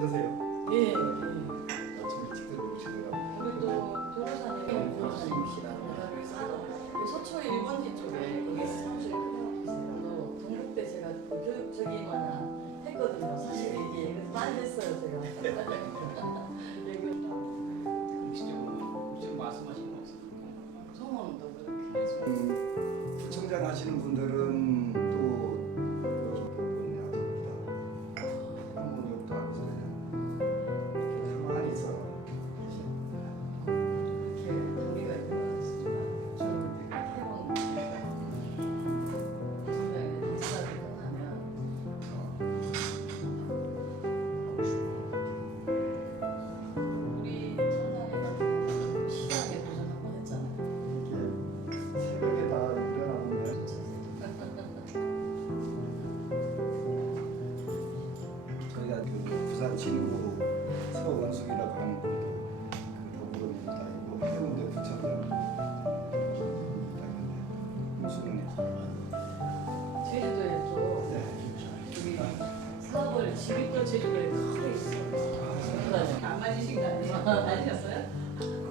드세요? 예. 아침에 직접 오시더라고요. 우리 또 변호사님이시라고 서초 1번지 쪽에 거기 사무실이 크게 있어요. 동국대 제가 교육 저기만 했거든요. 사실 이게 그래서 많이 했어요 제가. 지금 말씀하신 거 없어요? 소문도 그렇게. 부청장 하시는 분들은 또 분이 아닙니다. 그런 분들부터 하면서 그냥 가만히 있어. 이렇게 단계가 있는 것 같습니다. 좀 해본 분야에 대사를 하면 우리 천단에 같은 경우는 시장에 도전 한번 했잖아요. 새벽에 다 일어나는데 저희가 그 부산 진구 서원숙이라고 하는 분도 그 더불어민주당이고 해운대 부청장 무수능에서 제주도에 또 여기 사업을 지휘권 제주도에 크게 있어. 안 맞으신 거 아니에요? 아니셨어요?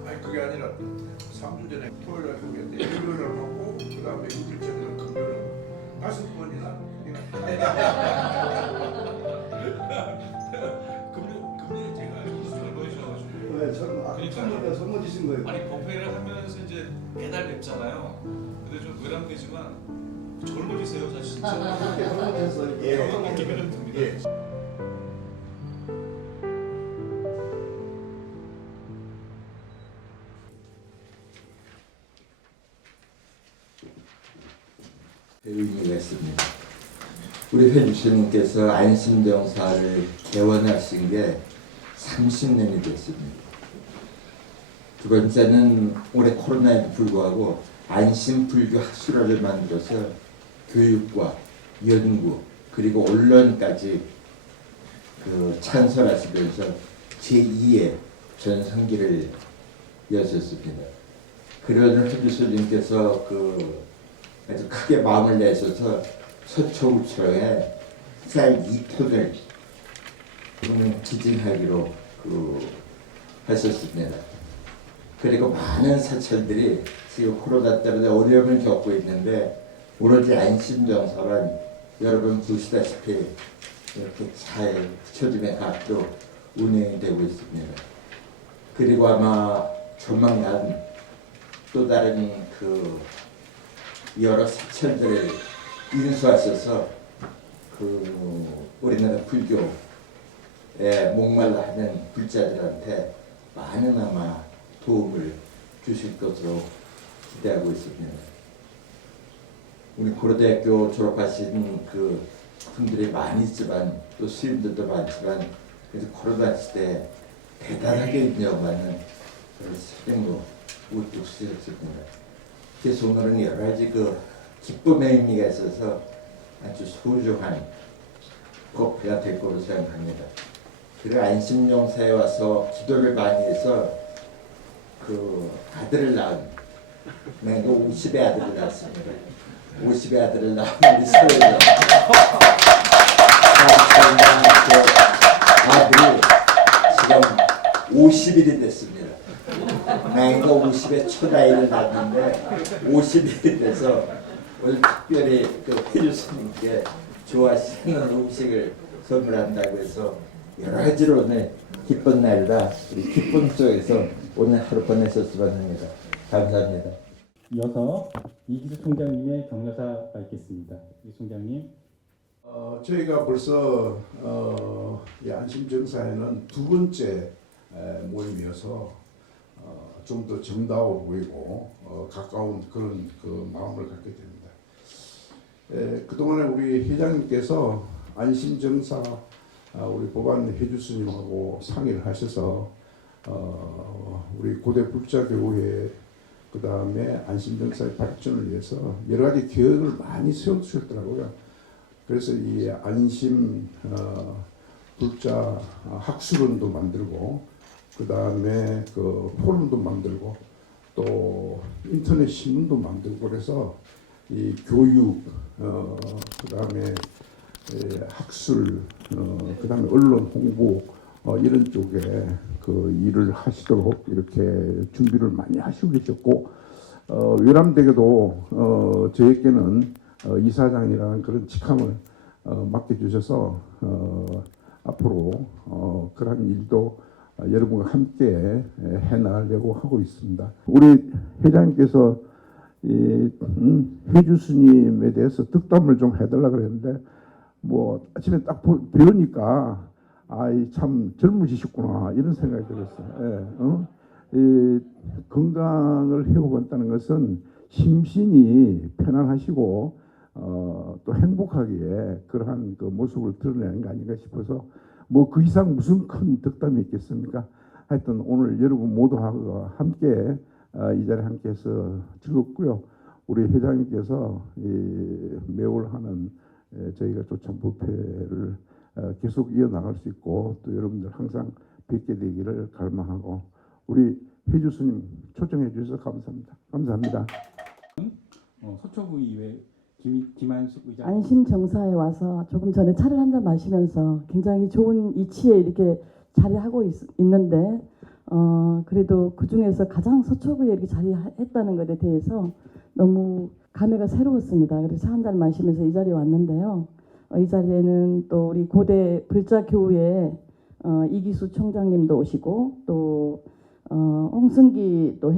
아니 그게 아니라 3주 전에 토요일에 거기에 일요일을 하고 그 다음에 6일 전에는 금요일을 5번이나 금요일 제가 이수를 보여주셔가지고 왜 저는 그러니까요. 선물이신 거예요? 아니 법회를 하면서 이제 배달 뵙잖아요. 근데 좀 외람되지만 젊어지세요 사실 진짜. 그렇게 선물해서 그런 느낌이 좀 듭니다. 의미가 있습니다. 우리 회주스님께서 안심정사를 개원하신 게 30년이 됐습니다. 두 번째는 올해 코로나에도 불구하고 안심불교 학술화를 만들어서 교육과 연구 그리고 언론까지 찬설하시면서 제2의 전성기를 여셨습니다. 그런 회주스님께서 아주 크게 마음을 내셔서 서초구청에 쌀 2톤을 기증하기로 하셨습니다. 그리고 많은 사찰들이 지금 코로나 때문에 어려움을 겪고 있는데 오로지 안심정사만 여러분 보시다시피 이렇게 잘 초점의 각도 운영이 되고 있습니다. 그리고 아마 조만간 또 다른 여러 사찰들을 인수하셔서 우리나라 불교에 목말라 하는 불자들한테 많은 아마 도움을 주실 것으로 기대하고 있습니다. 우리 고려대학교 졸업하신 분들이 많이 있지만 또 수임들도 많지만 그래서 코로나 시대에 대단하게 인정받는 그런 세경도 우뚝 쓰셨습니다. 그래서 오늘은 여러 가지 기쁨의 의미가 있어서 아주 소중한 법회가 될 거로 생각합니다. 그리고 안심정사에 와서 기도를 많이 해서 아들을 낳은 내가 50의 아들을 낳았습니다. 50의 아들을 낳은 우리 서울에 아들이 지금 50일이 됐습니다. 나이가 50의 초나이를 낳았는데 50일이 돼서 오늘 특별히 회주스님께 좋아하시는 음식을 선물한다고 해서 여러 가지로 오늘 기쁜 날이라 우리 기쁨 속에서 오늘 하루 보내셨으면 합니다. 감사합니다. 이어서 이기수 총장님의 격려사 밝겠습니다. 이 총장님. 저희가 벌써 이 안심정사에는 두 번째 모임이어서 좀 더 정다워 보이고 가까운 그런 마음을 갖게 됩니다. 그동안에 우리 회장님께서 안심정사 우리 법안 회주스님하고 상의를 하셔서 우리 고대 불자교회 그 다음에 안심정사의 발전을 위해서 여러 가지 계획을 많이 세워주셨더라고요. 그래서 이 안심 불자 학술원도 만들고 그 다음에 포럼도 만들고 또 인터넷 신문도 만들고 그래서 이 교육 그 다음에 학술 그 다음에 언론 홍보 이런 쪽에 그 일을 하시도록 이렇게 준비를 많이 하시고 계셨고 외람되게도 저에게는 이사장이라는 그런 직함을 맡겨주셔서 앞으로 그러한 일도 여러분과 함께 해나가려고 하고 있습니다. 우리 회장님께서 회주 스님에 대해서 득담을 좀 해달라 그랬는데 뭐 아침에 딱 배우니까 참 젊으시구나 이런 생각이 들었어요. 이 건강을 회복한다는 것은 심신이 편안하시고 또 행복하기에 그러한 그 모습을 드러내는 거 아닌가 싶어서 뭐 그 이상 무슨 큰 덕담이 있겠습니까? 하여튼 오늘 여러분 모두하고 함께 이 자리에 함께해서 즐겁고요. 우리 회장님께서 매월 하는 저희가 조찬부패를 계속 이어나갈 수 있고 또 여러분들 항상 뵙게 되기를 갈망하고 우리 회주 스님 초청해 주셔서 감사합니다. 감사합니다. 서초구의회 김한숙 의장. 안심정사에 와서 조금 전에 차를 한 잔 마시면서 굉장히 좋은 이치에 이렇게 자리하고 있는데 그래도 그 중에서 가장 서초구에 이렇게 자리했다는 것에 대해서 너무 감회가 새로웠습니다. 그래서 한 잔 마시면서 이 자리에 왔는데요. 이 자리에는 또 우리 고대 불자교우의 이기수 총장님도 오시고 또 홍승기 또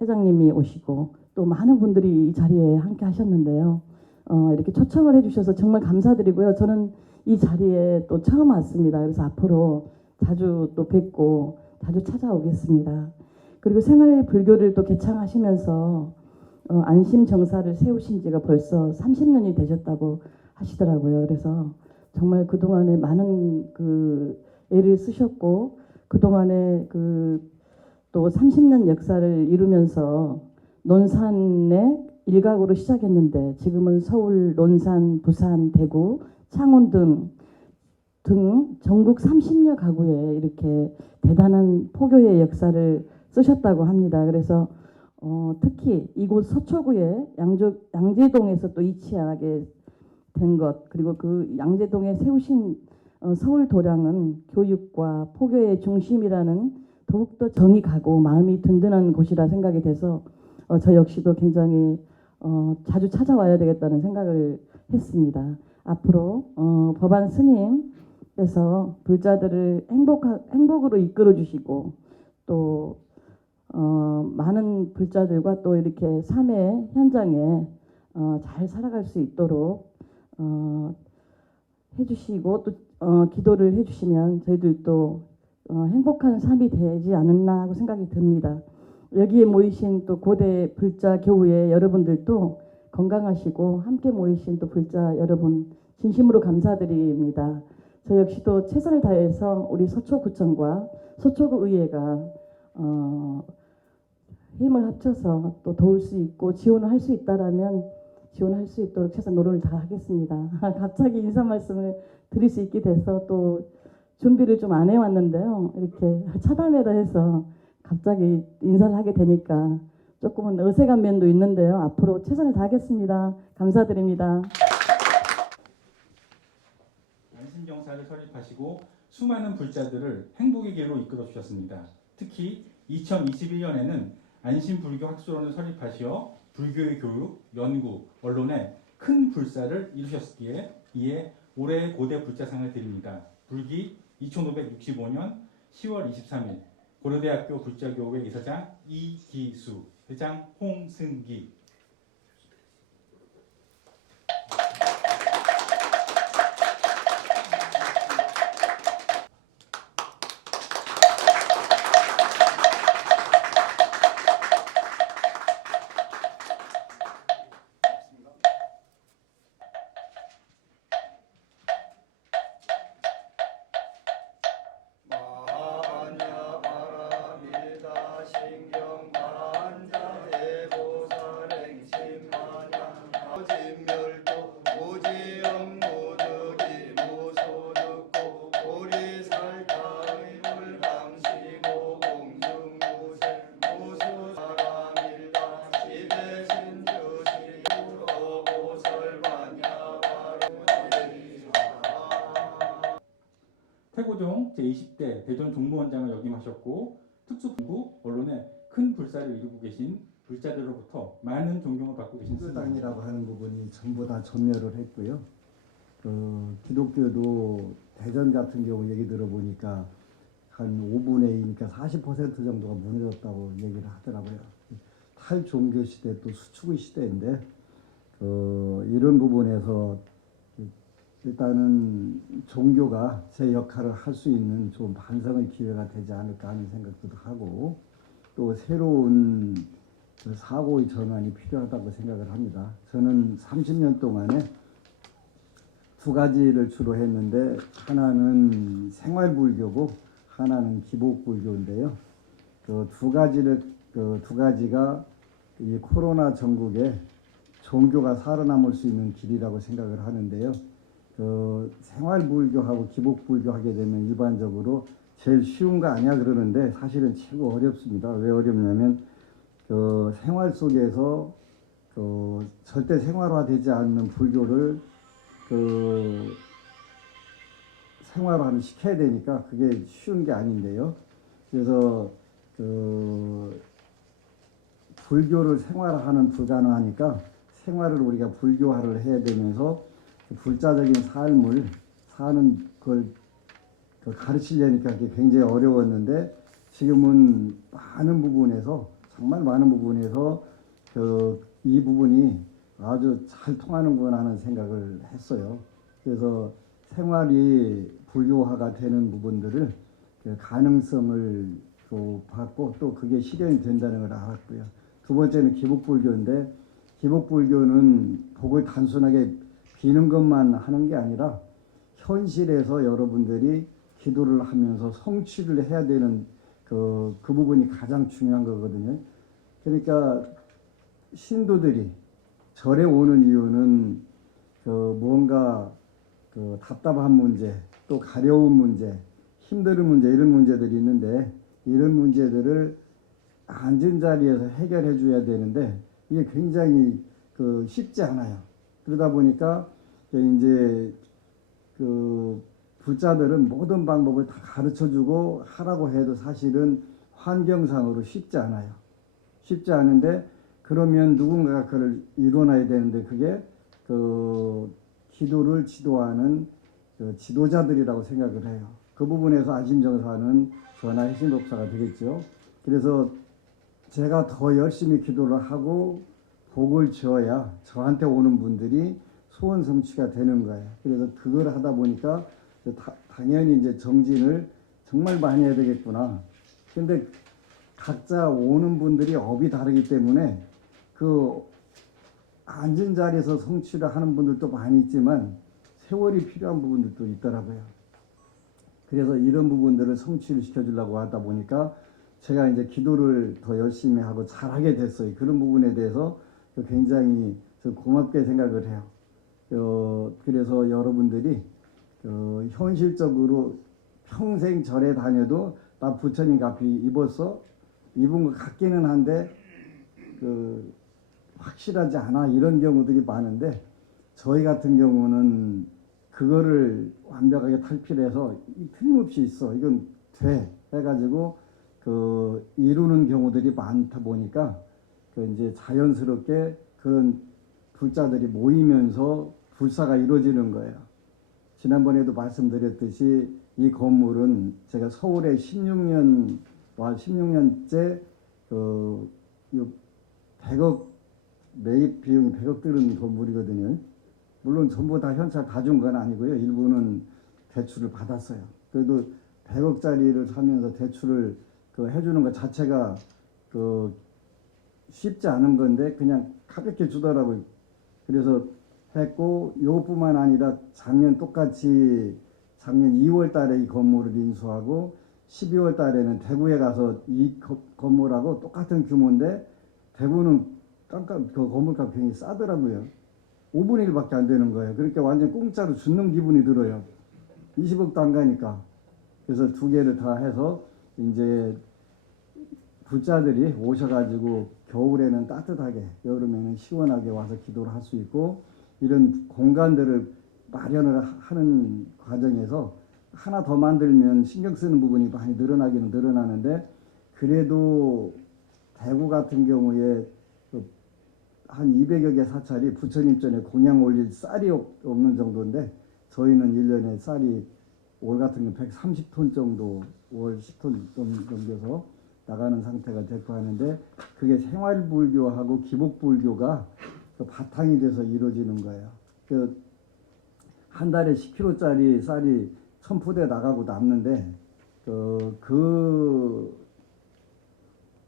회장님이 오시고 또 많은 분들이 이 자리에 함께 하셨는데요. 이렇게 초청을 해주셔서 정말 감사드리고요. 저는 이 자리에 또 처음 왔습니다. 그래서 앞으로 자주 또 뵙고 자주 찾아오겠습니다. 그리고 생활 불교를 또 개창하시면서 안심 정사를 세우신 지가 벌써 30년이 되셨다고 하시더라고요. 그래서 정말 그동안에 많은 그 애를 쓰셨고 그동안에 그 또 30년 역사를 이루면서 논산의 일각으로 시작했는데 지금은 서울, 논산, 부산, 대구, 창원 등 전국 30여 가구에 이렇게 대단한 포교의 역사를 쓰셨다고 합니다. 그래서 특히 이곳 서초구에 양재동에서 또 이치하게 된 것 그리고 그 양재동에 세우신 서울 도량은 교육과 포교의 중심이라는 더욱더 정이 가고 마음이 든든한 곳이라 생각이 돼서 저 역시도 굉장히 자주 찾아와야 되겠다는 생각을 했습니다. 앞으로 법안 스님께서 불자들을 행복으로 이끌어 주시고 또 많은 불자들과 또 이렇게 삶의 현장에 잘 살아갈 수 있도록 해주시고 또 기도를 해주시면 저희들도 행복한 삶이 되지 않았나 하고 생각이 듭니다. 여기에 모이신 또 고대 불자 교우의 여러분들도 건강하시고 함께 모이신 또 불자 여러분 진심으로 감사드립니다. 저 역시도 최선을 다해서 우리 서초구청과 서초구 의회가 힘을 합쳐서 또 도울 수 있고 지원을 할 수 있다라면 지원할 수 있도록 최선 노력을 다하겠습니다. 갑자기 인사 말씀을 드릴 수 있게 돼서 또 준비를 좀 안 해왔는데요. 이렇게 차담회라 해서 갑자기 인사를 하게 되니까 조금은 어색한 면도 있는데요. 앞으로 최선을 다하겠습니다. 감사드립니다. 안심정사를 설립하시고 수많은 불자들을 행복의 길로 이끌어 주셨습니다. 특히 2021년에는 안심불교 학술원을 설립하시어 불교의 교육, 연구, 언론에 큰 불사를 이루셨기에 이에 올해의 고대 불자상을 드립니다. 불기 2565년 10월 23일 고려대학교 불자교회 이사장 이기수, 회장 홍승기. 마하냐 바람이다 신경 반자의 보살의 이재용 제20대 대전 종무원장을 역임하셨고 특수부 언론에 큰 불사를 이루고 계신 불자들로부터 많은 존경을 받고 계신 스님. 기독교당이라고 하는 부분이 전부 다 전멸을 했고요. 기독교도 대전 같은 경우 얘기 들어보니까 한 5분의 2니까 40% 정도가 무너졌다고 얘기를 하더라고요. 탈종교 시대 또 수축의 시대인데 이런 부분에서 일단은 종교가 제 역할을 할 수 있는 좀 반성의 기회가 되지 않을까 하는 생각도 하고 또 새로운 사고의 전환이 필요하다고 생각을 합니다. 저는 30년 동안에 두 가지를 주로 했는데 하나는 생활불교고 하나는 기복불교인데요. 그 두 가지가 이 코로나 전국에 종교가 살아남을 수 있는 길이라고 생각을 하는데요. 생활불교하고 기복불교 하게 되면 일반적으로 제일 쉬운 거 아니야 그러는데 사실은 최고 어렵습니다. 왜 어렵냐면 생활 속에서 절대 생활화되지 않는 불교를 생활화를 시켜야 되니까 그게 쉬운 게 아닌데요. 그래서 불교를 생활화하는 불가능하니까 생활을 우리가 불교화를 해야 되면서 불자적인 삶을 사는 걸 가르치려니까 그게 굉장히 어려웠는데 지금은 정말 많은 부분에서 이 부분이 아주 잘 통하는구나 하는 생각을 했어요. 그래서 생활이 불교화가 되는 부분들을 가능성을 봤고 또 그게 실현이 된다는 걸 알았고요. 두 번째는 기복불교인데 기복불교는 복을 단순하게 비는 것만 하는 게 아니라 현실에서 여러분들이 기도를 하면서 성취를 해야 되는 그 부분이 가장 중요한 거거든요. 그러니까 신도들이 절에 오는 이유는 뭔가 답답한 문제, 또 가려운 문제, 힘든 문제 이런 문제들이 있는데 이런 문제들을 앉은 자리에서 해결해 줘야 되는데 이게 굉장히 쉽지 않아요. 그러다 보니까 이제 불자들은 모든 방법을 다 가르쳐 주고 하라고 해도 사실은 환경상으로 쉽지 않아요. 쉽지 않은데 그러면 누군가가 그걸 이뤄놔야 되는데 그게 기도를 지도하는 지도자들이라고 생각을 해요. 그 부분에서 안심정사는 저나 해신법사가 되겠죠. 그래서 제가 더 열심히 기도를 하고 복을 지어야 저한테 오는 분들이 소원 성취가 되는 거예요. 그래서 그걸 하다 보니까 당연히 이제 정진을 정말 많이 해야 되겠구나. 근데 각자 오는 분들이 업이 다르기 때문에 앉은 자리에서 성취를 하는 분들도 많이 있지만 세월이 필요한 부분들도 있더라고요. 그래서 이런 부분들을 성취를 시켜주려고 하다 보니까 제가 이제 기도를 더 열심히 하고 잘하게 됐어요. 그런 부분에 대해서 굉장히 고맙게 생각을 해요. 그래서 여러분들이 현실적으로 평생 절에 다녀도 나 부처님 가피 입었어? 입은 것 같기는 한데 확실하지 않아 이런 경우들이 많은데 저희 같은 경우는 그거를 완벽하게 탈피해서 틀림없이 있어 이건 돼 해가지고 이루는 경우들이 많다 보니까 이제 자연스럽게 그런 불자들이 모이면서 불사가 이루어지는 거예요. 지난번에도 말씀드렸듯이 이 건물은 제가 서울에 16년째 100억 매입 비용이 100억 들은 건물이거든요. 물론 전부 다 현찰 다 준 건 아니고요. 일부는 대출을 받았어요. 그래도 100억짜리를 사면서 대출을 해주는 것 자체가 쉽지 않은 건데 그냥 가볍게 주더라고요. 그래서 했고 이것뿐만 아니라 작년 2월 달에 이 건물을 인수하고 12월 달에는 대구에 가서 이 건물하고 똑같은 규모인데 대구는 그 건물값 굉장히 싸더라고요. 5분의 1밖에 안 되는 거예요. 그러니까 완전 공짜로 주는 기분이 들어요. 20억도 안 가니까. 그래서 두 개를 다 해서 이제 불자들이 오셔가지고 겨울에는 따뜻하게 여름에는 시원하게 와서 기도를 할 수 있고 이런 공간들을 마련을 하는 과정에서 하나 더 만들면 신경 쓰는 부분이 많이 늘어나기는 늘어나는데 그래도 대구 같은 경우에 한 200여 개 사찰이 부처님 전에 공양 올릴 쌀이 없는 정도인데 저희는 1년에 쌀이 올 같은 경우 130톤 정도 월 10톤 넘겨서 나가는 상태가 됐고 하는데 그게 생활불교하고 기복불교가 그 바탕이 돼서 이루어지는 거예요. 한 달에 10kg짜리 쌀이 1000푸대 나가고 남는데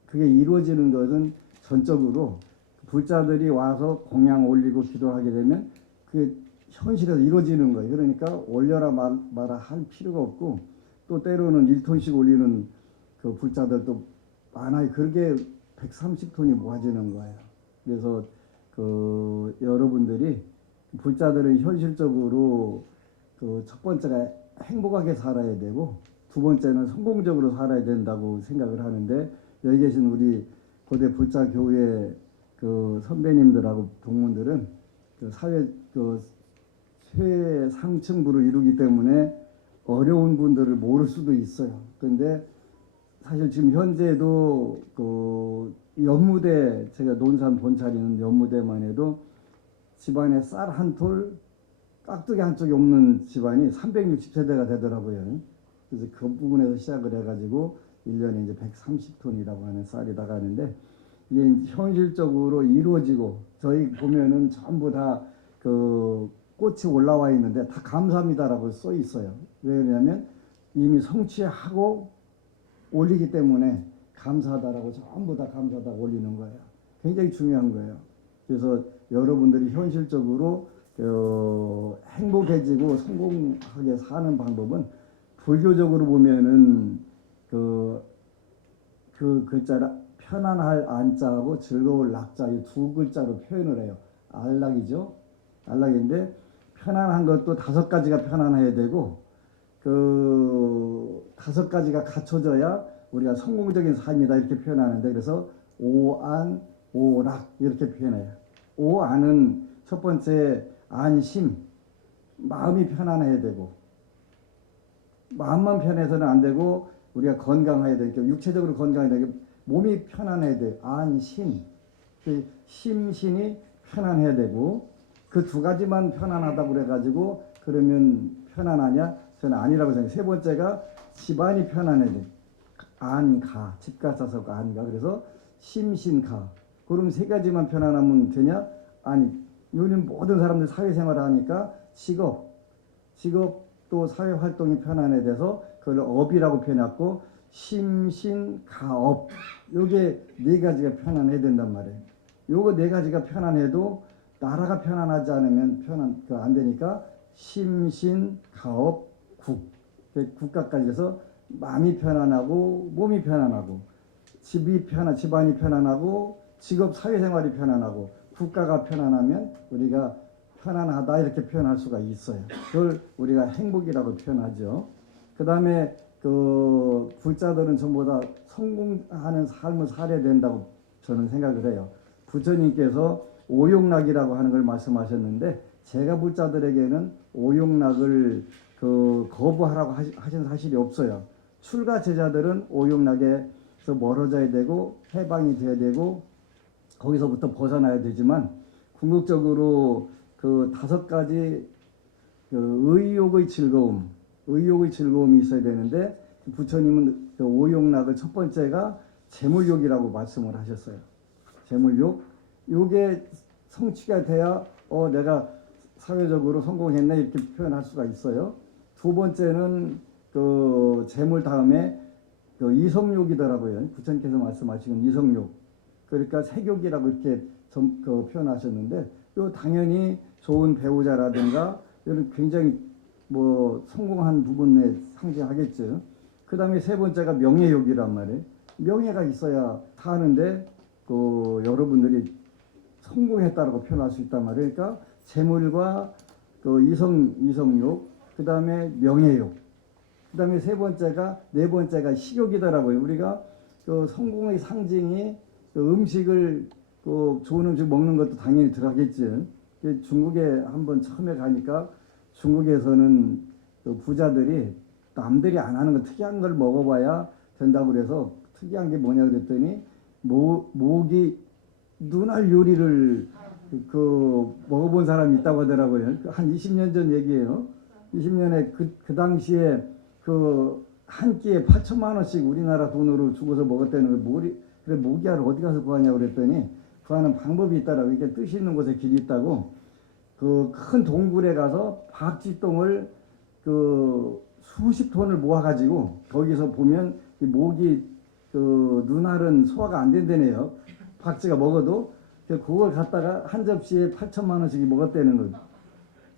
그게 이루어지는 것은 전적으로 불자들이 와서 공양 올리고 기도하게 되면 그 현실에서 이루어지는 거예요. 그러니까 올려라 마라 할 필요가 없고 또 때로는 1톤씩 올리는 그 불자들도 많아요. 그게 130톤이 모아지는 거예요. 그래서 여러분들이 불자들은 현실적으로 첫 번째가 행복하게 살아야 되고 두 번째는 성공적으로 살아야 된다고 생각을 하는데 여기 계신 우리 고대 불자 교회 선배님들하고 동문들은 사회 최상층부를 이루기 때문에 어려운 분들을 모를 수도 있어요. 그런데 사실 지금 현재도 연무대 제가 논산 본차리는 연무대만 해도 집안에 쌀 한 톨 깍두기 한 쪽이 없는 집안이 360세대가 되더라고요. 그래서 그 부분에서 시작을 해가지고 1년에 이제 130톤이라고 하는 쌀이 나가는데 이게 현실적으로 이루어지고 저희 보면은 전부 다 꽃이 올라와 있는데 다 감사합니다라고 써 있어요. 왜냐하면 이미 성취하고 올리기 때문에 감사하다라고 전부 다 감사하다고 올리는 거예요. 굉장히 중요한 거예요. 그래서 여러분들이 현실적으로 행복해지고 성공하게 사는 방법은 불교적으로 보면은 그 글자를 편안할 안자하고 즐거울 낙자 이 두 글자로 표현을 해요. 안락이죠. 안락인데 편안한 것도 5가지가 편안해야 되고 그 5가지가 갖춰져야 우리가 성공적인 삶이다 이렇게 표현하는데 그래서 오안 오락 이렇게 표현해요. 오안은 첫 번째 안심 마음이 편안해야 되고 마음만 편해서는 안 되고 우리가 건강해야 되고 육체적으로 건강해야 되고 몸이 편안해야 돼요. 안심 심신이 편안해야 되고 그 두 가지만 편안하다고 그래가지고 그러면 편안하냐? 저는 아니라고 생각해요. 세 번째가 집안이 편안해야 돼요. 안가 집가 싸서 안가 그래서 심신가 그럼 세 가지만 편안하면 되냐? 아니 요즘 모든 사람들 사회생활을 하니까 직업도 사회활동이 편안해야 돼서 그걸 업이라고 표현했고 심신가업 요게 4가지가 편안해야 된단 말이에요. 요거 4가지가 편안해도 나라가 편안하지 않으면 안 되니까 심신가업 국가까지 해서 마음이 편안하고 몸이 편안하고 집안이 편안하고 직업 사회생활이 편안하고 국가가 편안하면 우리가 편안하다 이렇게 표현할 수가 있어요. 그걸 우리가 행복이라고 표현하죠. 그 다음에 불자들은 전부 다 성공하는 삶을 살아야 된다고 저는 생각을 해요. 부처님께서 오욕락이라고 하는 걸 말씀하셨는데 제가 불자들에게는 오욕락을 거부하라고 하신 사실이 없어요. 출가 제자들은 오욕락에서 멀어져야 되고 해방이 돼야 되고 거기서부터 벗어나야 되지만 궁극적으로 5가지 의욕의 즐거움이 있어야 되는데 부처님은 오욕락을 첫 번째가 재물욕이라고 말씀을 하셨어요. 재물욕 요게 성취가 돼야 내가 사회적으로 성공했네 이렇게 표현할 수가 있어요. 두 번째는 재물 다음에 이성욕이더라고요. 부처님께서 말씀하시는 이성욕. 그러니까 색욕이라고 이렇게 표현하셨는데 요 당연히 좋은 배우자라든가 이런 굉장히 성공한 부분에 상징하겠죠. 그 다음에 세 번째가 명예욕이란 말이에요. 명예가 있어야 사는데 여러분들이 성공했다라고 표현할 수 있단 말이에요. 그러니까 재물과 이성욕, 그 다음에 명예욕, 그 다음에 네 번째가 식욕이더라고요. 우리가 성공의 상징이 음식을 좋은 음식 먹는 것도 당연히 들어가겠죠. 중국에 한번 처음에 가니까 중국에서는 부자들이 남들이 안 하는 거 특이한 걸 먹어봐야 된다고 그래서 특이한 게 뭐냐 그랬더니 모기 눈알 요리를 먹어본 사람이 있다고 하더라고요. 한 20년 전 얘기예요. 20년에 그 당시에 한 끼에 8천만 원씩 우리나라 돈으로 주고서 먹었다는 거. 그래 모기알을 어디 가서 구하냐고 그랬더니 구하는 방법이 있다라고. 이게 뜻이 있는 곳에 길이 있다고. 그 큰 동굴에 가서 박쥐똥을 수십 톤을 모아가지고 거기서 보면 이 모기 눈알은 소화가 안 된다네요. 박쥐가 먹어도. 그걸 갖다가 한 접시에 8천만 원씩이 먹었다는 거예요.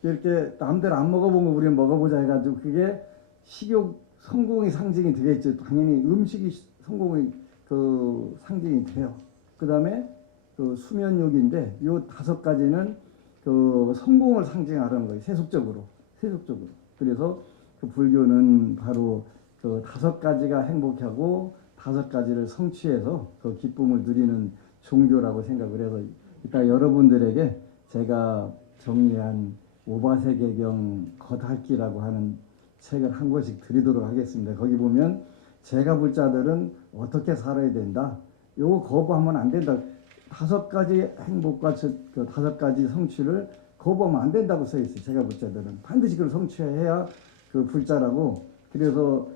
이렇게 남들 안 먹어본 거 우리는 먹어보자 해가지고 그게 식욕 성공의 상징이 되겠죠. 당연히 음식이 성공의 상징이 돼요. 그 다음에 수면욕인데 요 5가지는 성공을 상징하는 거예요. 세속적으로. 그래서 불교는 바로 5가지가 행복하고 5가지를 성취해서 그 기쁨을 누리는 종교라고 생각을 해서 이따 여러분들에게 제가 정리한 오바세계경 겉핥기라고 하는 책을 한 권씩 드리도록 하겠습니다. 거기 보면 제가 불자들은 어떻게 살아야 된다. 요거 거부하면 안 된다. 5가지 행복과 5가지 성취를 거부하면 안 된다고 써 있어요. 제가 불자들은 반드시 그걸 성취해야 불자라고. 그래서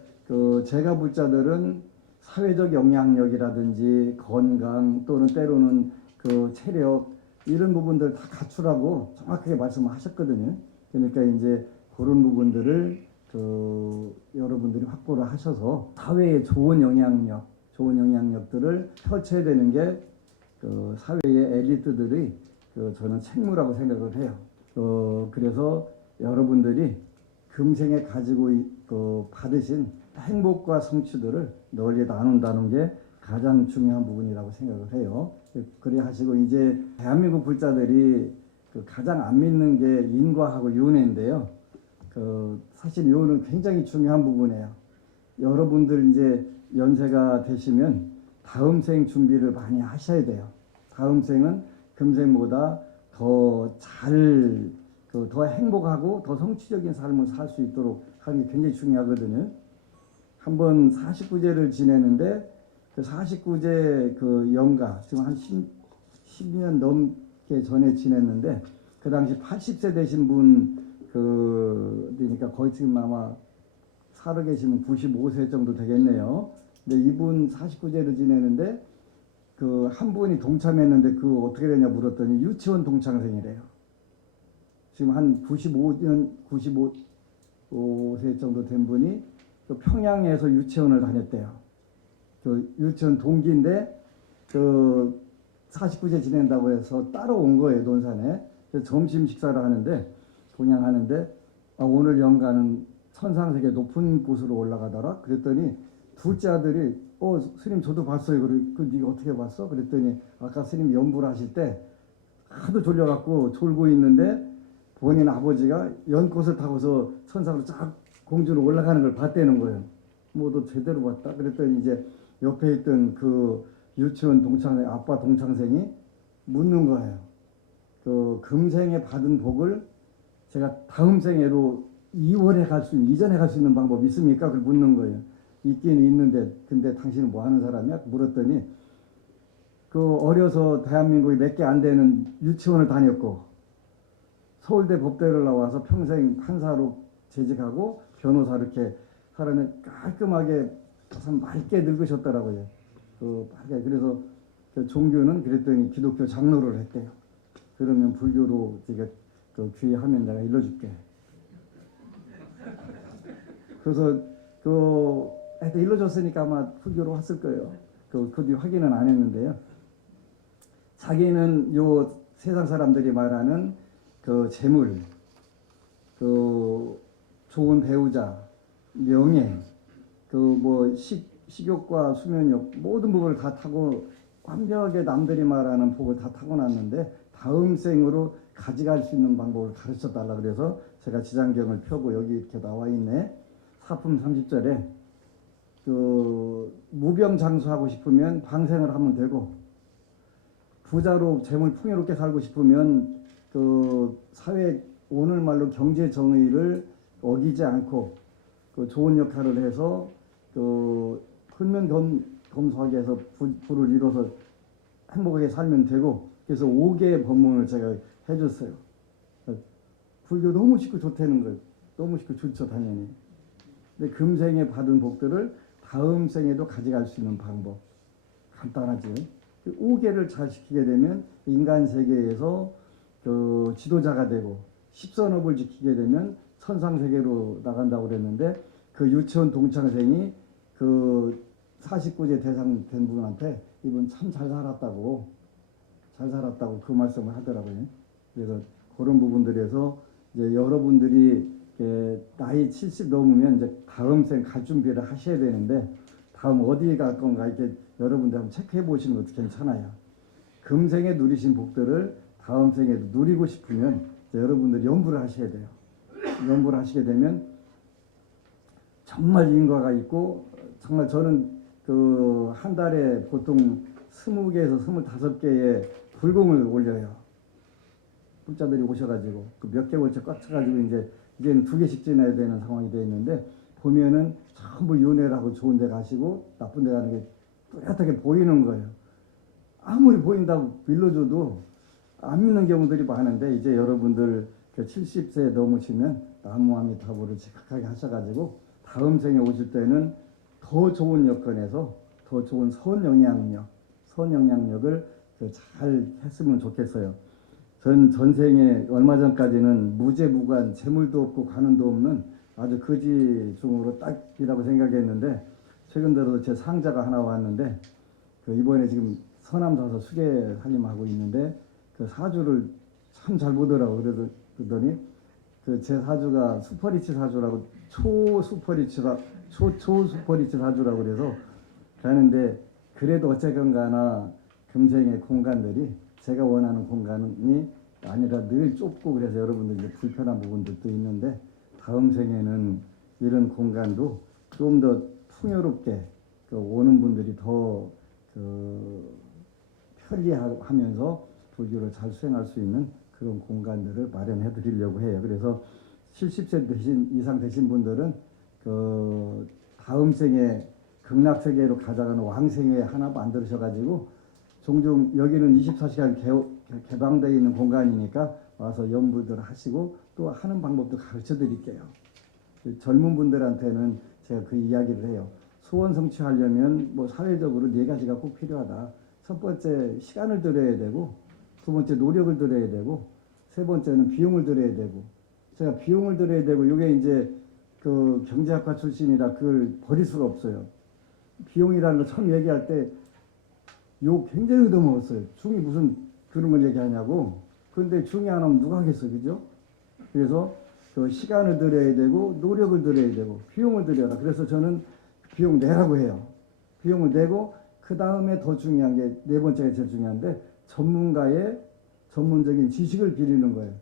제가 불자들은 사회적 영향력이라든지 건강 또는 때로는 체력 이런 부분들 다 갖추라고 정확하게 말씀을 하셨거든요. 그러니까 이제 그런 부분들을 여러분들이 확보를 하셔서 사회에 좋은 영향력들을 펼쳐야 되는 게 사회의 엘리트들의 저는 책무라고 생각을 해요. 그래서 여러분들이 금생에 가지고 받으신 행복과 성취들을 널리 나눈다는 게 가장 중요한 부분이라고 생각을 해요. 그래 하시고 이제 대한민국 불자들이 가장 안 믿는 게 인과하고 윤회인데요. 사실 이거는 굉장히 중요한 부분이에요. 여러분들 이제 연세가 되시면 다음 생 준비를 많이 하셔야 돼요. 다음 생은 금생보다 더 행복하고 더 성취적인 삶을 살 수 있도록 하는 게 굉장히 중요하거든요. 한번 49제를 지내는데 그 49제 영가 지금 한 10년 넘게 전에 지냈는데 그 당시 80세 되신 분 그러니까 거의 지금 아마 살아 계시면 95세 정도 되겠네요. 근데 이분 49제를 지내는데 한 분이 동참했는데 어떻게 되냐 물었더니 유치원 동창생이래요. 지금 한 95세 정도 된 분이 평양에서 유치원을 다녔대요. 유치원 동기인데 49제 지낸다고 해서 따라온 거예요, 논산에. 점심 식사를 하는데 동양하는데 오늘 영가는 천상세계 높은 곳으로 올라가더라. 그랬더니 둘째 아들이 스님 저도 봤어요. 네가 어떻게 봤어? 그랬더니 아까 스님 연불 하실 때 하도 졸려갖고 졸고 있는데 본인 아버지가 연꽃을 타고서 천상으로 쫙 공주로 올라가는 걸 봤다는 거예요. 너 제대로 봤다? 그랬더니 이제 옆에 있던 유치원 아빠 동창생이 묻는 거예요. 금생에 받은 복을 제가 다음 생애로 이전에 갈 수 있는 방법 있습니까? 그걸 묻는 거예요. 있기는 있는데 근데 당신은 뭐 하는 사람이야? 물었더니 어려서 대한민국에 몇 개 안 되는 유치원을 다녔고 서울대 법대를 나와서 평생 판사로 재직하고 변호사 이렇게 사람이 깔끔하게 참 맑게 늙으셨더라고요. 그래서 종교는 그랬더니 기독교 장로를 했대요. 그러면 불교로 귀하면 내가 일러줄게. 그래서 하여튼 일러줬으니까 아마 불교로 왔을 거예요. 그 뒤 확인은 안 했는데요. 자기는 요 세상 사람들이 말하는 재물, 좋은 배우자, 명예, 식욕과 수면욕 모든 부분을 다 타고 완벽하게 남들이 말하는 복을 다 타고났는데 다음 생으로 가져갈 수 있는 방법을 가르쳐달라 그래서 제가 지장경을 펴고 여기 이렇게 나와 있네. 사품 30절에 무병장수하고 싶으면 방생을 하면 되고 부자로 재물 풍요롭게 살고 싶으면 사회 오늘말로 경제 정의를 어기지 않고 그 좋은 역할을 해서 그 훈면검소하게 해서 부를 이뤄서 행복하게 살면 되고, 그래서 5개의 법문을 제가 해줬어요. 불교 너무 쉽고 좋다는 거예요. 너무 쉽고 좋죠, 당연히. 근데 금생에 받은 복들을 다음 생에도 가져갈 수 있는 방법. 간단하죠. 5개를 잘 지키게 되면 인간 세계에서 그 지도자가 되고, 십선업을 지키게 되면 천상세계로 나간다고 그랬는데, 그 유치원 동창생이 그 49제 대상 된 분한테 이분 참 잘 살았다고 그 말씀을 하더라고요. 그래서 그런 부분들에서 이제 여러분들이 나이 70 넘으면 이제 다음 생 갈 준비를 하셔야 되는데, 다음 어디에 갈 건가 이렇게 여러분들 한번 체크해 보시는 것도 괜찮아요. 금생에 누리신 복들을 다음 생에도 누리고 싶으면 여러분들이 연부를 하셔야 돼요. 연부를 하시게 되면 정말 인과가 있고, 정말 저는 그 한 달에 보통 20개에서 25개의 불공을 올려요. 불자들이 오셔가지고 그 몇 개월째 꽉 차가지고 이제는 2개씩 지나야 되는 상황이 되어 있는데, 보면은 전부 윤회를 하고 좋은 데 가시고 나쁜 데 가는 게 뚜렷하게 보이는 거예요. 아무리 보인다고 빌려줘도 안 믿는 경우들이 많은데, 이제 여러분들 70세 넘으시면 나무아미타불을 지각하게 하셔가지고 다음 생에 오실 때는 더 좋은 여건에서 더 좋은 선영향력을 잘 했으면 좋겠어요. 전생에 얼마 전까지는 무죄무관, 재물도 없고 관원도 없는 아주 거지 중으로 딱이라고 생각했는데, 최근 들어서 제 상자가 하나 왔는데, 그 이번에 지금 서남사서 수계 살림하고 있는데, 그 사주를 참 잘 보더라고. 그러더니 그 제 사주가 수퍼리치 사주라고, 초수퍼리치 사주라고 그래서 가는데, 그래도 어쨌건가나 금생의 공간들이 제가 원하는 공간이 아니라 늘 좁고, 그래서 여러분들 이제 불편한 부분들도 있는데, 다음 생에는 이런 공간도 좀 더 풍요롭게 오는 분들이 더 편리하면서 불교를 잘 수행할 수 있는 그런 공간들을 마련해 드리려고 해요. 그래서 70세 이상 되신 분들은 그 다음 생에 극락세계로 가져가는 왕생회 하나 만드셔가지고, 종종 여기는 24시간 개방되어 있는 공간이니까 와서 연부들 하시고 또 하는 방법도 가르쳐 드릴게요. 젊은 분들한테는 제가 그 이야기를 해요. 소원 성취하려면 뭐 사회적으로 4가지가 꼭 필요하다. 첫 번째 시간을 들여야 되고, 두 번째 노력을 들여야 되고, 세 번째는 비용을 들여야 되고. 제가 비용을 들여야 되고, 이게 이제 그 경제학과 출신이라 그걸 버릴 수가 없어요. 비용이라는 거 처음 얘기할 때 욕 굉장히 얻어먹었어요. 중이 무슨 그런 걸 얘기하냐고. 그런데 중이 안 하면 누가 하겠어, 그죠? 그래서 그 시간을 들여야 되고, 노력을 들여야 되고, 비용을 들여라. 그래서 저는 비용 내라고 해요. 비용을 내고, 그 다음에 더 중요한 게, 4번째가 제일 중요한데, 전문가의 전문적인 지식을 빌리는 거예요.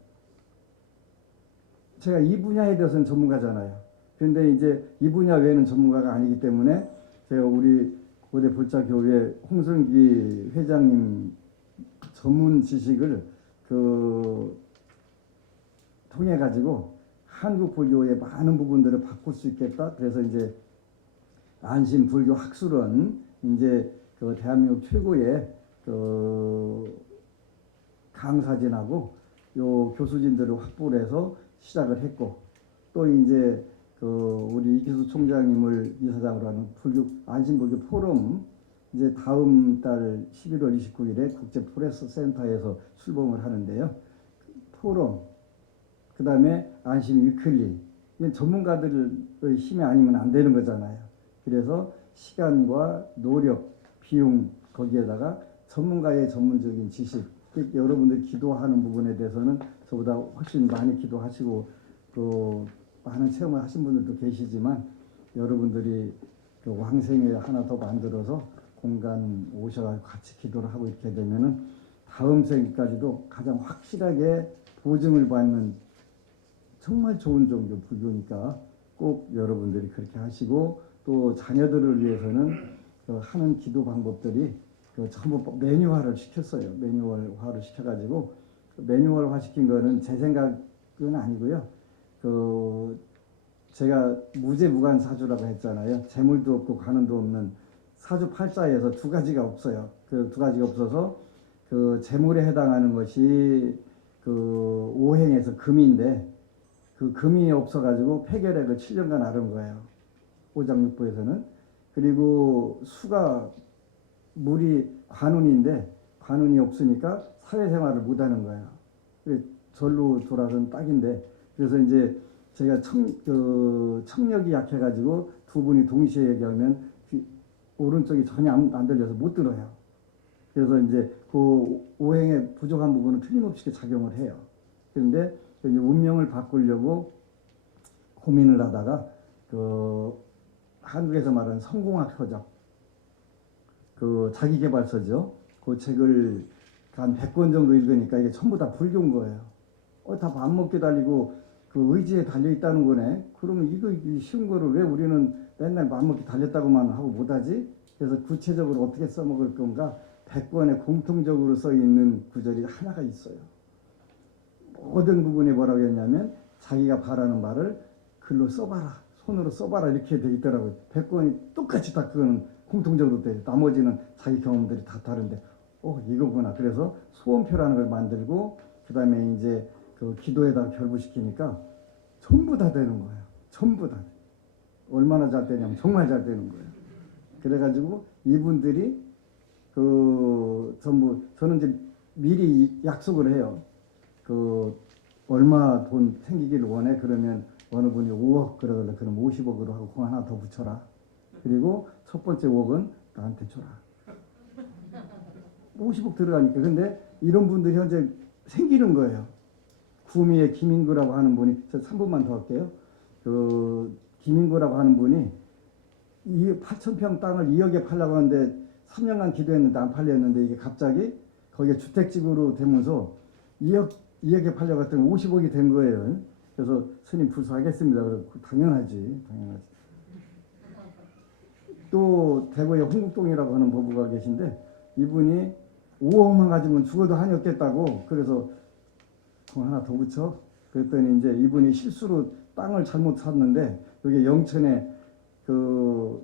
제가 이 분야에 대해서는 전문가잖아요. 그런데 이제 이 분야 외에는 전문가가 아니기 때문에, 제가 우리 고대 불자교회 홍승기 회장님 전문 지식을 통해 가지고 한국 불교의 많은 부분들을 바꿀 수 있겠다. 그래서 이제 안심 불교 학술원, 이제 그 대한민국 최고의 강사진하고 요 교수진들을 확보를 해서 시작을 했고, 또 이제 우리 이기수 총장님을 이사장으로 하는 안심불교 포럼, 이제 다음 달 11월 29일에 국제 프레스 센터에서 출범을 하는데요. 포럼, 그 다음에 안심 위클리, 전문가들의 힘이 아니면 안 되는 거잖아요. 그래서 시간과 노력, 비용, 거기에다가 전문가의 전문적인 지식, 여러분들 기도하는 부분에 대해서는 저보다 훨씬 많이 기도하시고 또 많은 체험을 하신 분들도 계시지만, 여러분들이 그 왕생회 하나 더 만들어서 공간 오셔서 같이 기도를 하고 이렇게 되면은 다음 생까지도 가장 확실하게 보증을 받는 정말 좋은 종교 불교니까 꼭 여러분들이 그렇게 하시고, 또 자녀들을 위해서는 하는 기도 방법들이 전부 매뉴얼화를 시켰어요. 매뉴얼화를 시켜가지고, 매뉴얼화 시킨 거는 제 생각은 아니고요. 제가 무죄무관 사주라고 했잖아요. 재물도 없고 관운도 없는 사주 팔자에서 두 가지가 없어요. 그 두 가지가 없어서 그 재물에 해당하는 것이 그 오행에서 금인데 그 금이 없어가지고 폐결핵을 7년간 앓은 거예요. 오장육부에서는. 그리고 수가 물이 관운인데 관운이 없으니까 사회생활을 못하는 거예요. 절로 돌아선 딱인데 그래서 이제 제가 청력이 약해가지고 두 분이 동시에 얘기하면 오른쪽이 전혀 안 들려서 못 들어요. 그래서 이제 그 오행의 부족한 부분은 틀림없이 작용을 해요. 그런데 이제 운명을 바꾸려고 고민을 하다가 그 한국에서 말하는 성공학 서적, 그 자기계발서죠. 그 책을 한 100권 정도 읽으니까 이게 전부 다 불교인 거예요. 다 밥 먹게 달리고 그 의지에 달려 있다는 거네. 그러면 이거 쉬운 거를 왜 우리는 맨날 밥 먹기 달렸다고만 하고 못하지? 그래서 구체적으로 어떻게 써먹을 건가? 100권에 공통적으로 써 있는 구절이 하나가 있어요. 모든 부분에 뭐라고 했냐면 자기가 바라는 말을 글로 써봐라, 손으로 써봐라 이렇게 돼 있더라고요. 100권이 똑같이 다 그거는 공통적으로 돼. 나머지는 자기 경험들이 다 다른데, 이거구나. 그래서 소원표라는 걸 만들고 그 다음에 이제 그 기도에다 결부시키니까 전부 다 되는 거예요. 전부 다. 얼마나 잘 되냐면 정말 잘 되는 거예요. 그래가지고 이분들이 그 전부 저는 이제 미리 약속을 해요. 그 얼마 돈 생기길 원해. 그러면 어느 분이 5억 그러길래 그럼 50억으로 하고 공 하나 더 붙여라. 그리고 첫 번째 5억은 나한테 줘라. 50억 들어가니까. 근데 이런 분들이 현재 생기는 거예요. 구미의 김인구라고 하는 분이, 저 3분만 더 할게요. 그 김인구라고 하는 분이 8,000평 땅을 2억에 팔려고 하는데 3년간 기도했는데 안 팔렸는데 이게 갑자기 거기에 주택지구로 되면서 2억에 팔려고 했더니 50억이 된 거예요. 그래서 스님 불수하겠습니다. 그래서 당연하지. 또 대구에 홍국동이라고 하는 법부가 계신데 이분이 5억만 가지면 죽어도 한이 없겠다고 그래서 하나 더 붙여. 그랬더니 이제 이분이 실수로 땅을 잘못 샀는데 여기 영천에 그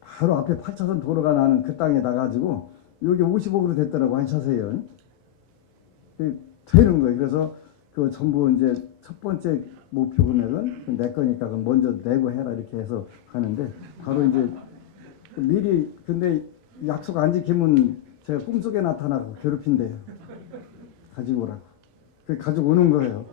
바로 앞에 8차선 도로가 나는 그 땅에 나가지고 여기 50억으로 됐더라고. 안 사세요. 되는 거예요. 그래서 그 전부 이제 첫 번째 목표 금액은 내 거니까 그럼 먼저 내고 해라 이렇게 해서 하는데 바로 이제 미리 근데 약속 안 지키면 제가 꿈속에 나타나고 괴롭힌대요. 가지고 오라고. 그 가지고 오는 거예요.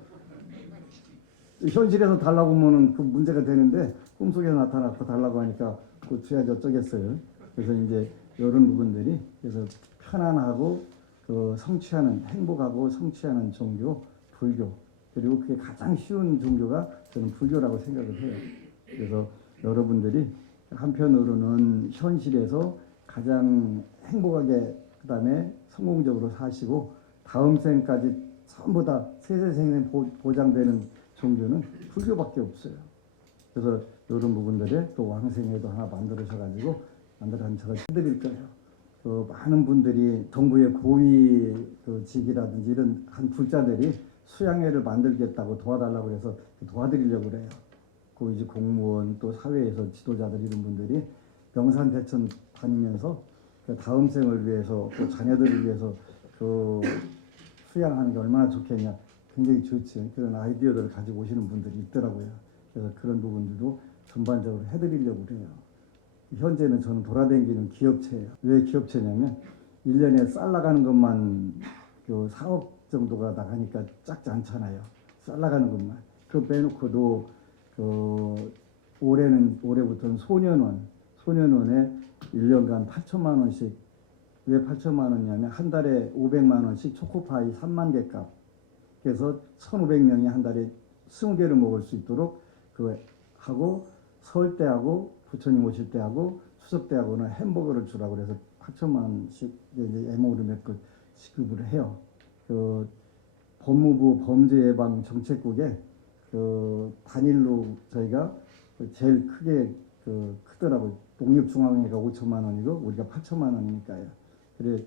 현실에서 달라고 하면은 그 문제가 되는데 꿈속에 나타나고 달라고 하니까 그 줘야지 어쩌겠어요. 그래서 이제 이런 부분들이 그래서 편안하고 그 성취하는 행복하고 성취하는 종교 불교 그리고 그게 가장 쉬운 종교가 저는 불교라고 생각을 해요. 그래서 여러분들이 한편으로는 현실에서 가장 행복하게 그다음에 성공적으로 사시고 다음 생까지 전부 다 세세생생 보장되는 종교는 불교밖에 없어요. 그래서 이런 부분들에 또 왕생회도 하나 만들어셔가지고 제가 해드릴 거예요. 그 많은 분들이 정부의 고위 그 직이라든지 이런 한 불자들이 수양회를 만들겠다고 도와달라고 그래서 도와드리려고 그래요. 그 이제 공무원 또 사회에서 지도자들 이런 분들이 명산대천 다니면서 그 다음 생을 위해서 또 자녀들을 위해서 그 수양하는 게 얼마나 좋겠냐. 굉장히 좋지. 그런 아이디어들을 가지고 오시는 분들이 있더라고요. 그래서 그런 부분들도 전반적으로 해드리려고 그래요. 현재는 저는 돌아다니는 기업체예요. 왜 기업체냐면 1년에 쌀 나가는 것만 그 4억 정도가 나가니까 작지 않잖아요. 쌀 나가는 것만. 그거 빼놓고도 그 올해부터는 소년원에 1년간 8천만 원씩. 왜 8천만 원이냐면 한 달에 500만 원씩 초코파이 3만 개 값. 그래서 1,500명이 한 달에 20개를 먹을 수 있도록 그 하고 설 때하고 부처님 오실 때하고 추석 때하고는 햄버거를 주라고 그래서 8천만 원씩 이제 MO를 몇 개 지급을 해요. 그 법무부 범죄예방정책국에 그 단일로 저희가 제일 크게 크더라고요. 독립중앙회가 5천만 원이고 우리가 8천만 원이니까요. 그래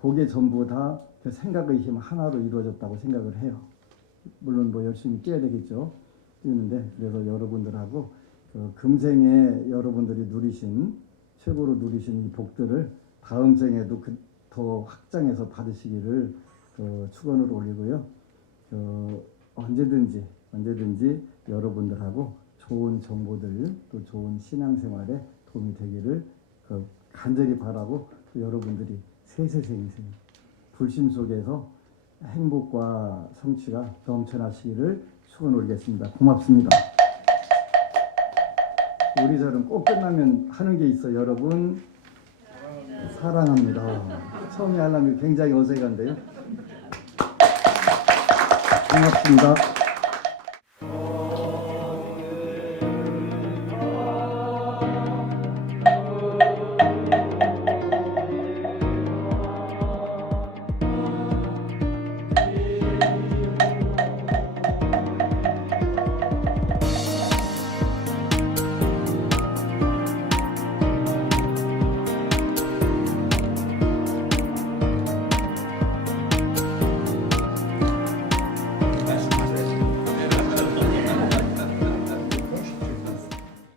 그게 전부 다 그 생각의 힘 하나로 이루어졌다고 생각을 해요. 물론 뭐 열심히 뛰어야 되겠죠. 뛰는데 그래서 여러분들하고 금생에 여러분들이 누리신 최고로 누리신 이 복들을 다음 생에도 더 확장해서 받으시기를 축원을 올리고요. 언제든지 여러분들하고 좋은 정보들 또 좋은 신앙생활에 도움이 되기를 간절히 바라고 또 여러분들이 세세생생 불신 속에서 행복과 성취가 넘쳐나시기를 축원 올리겠습니다. 고맙습니다. 우리 절은 꼭 끝나면 하는 게 있어. 여러분 사랑합니다. 처음에 하려면 굉장히 어색한데요. 고맙습니다.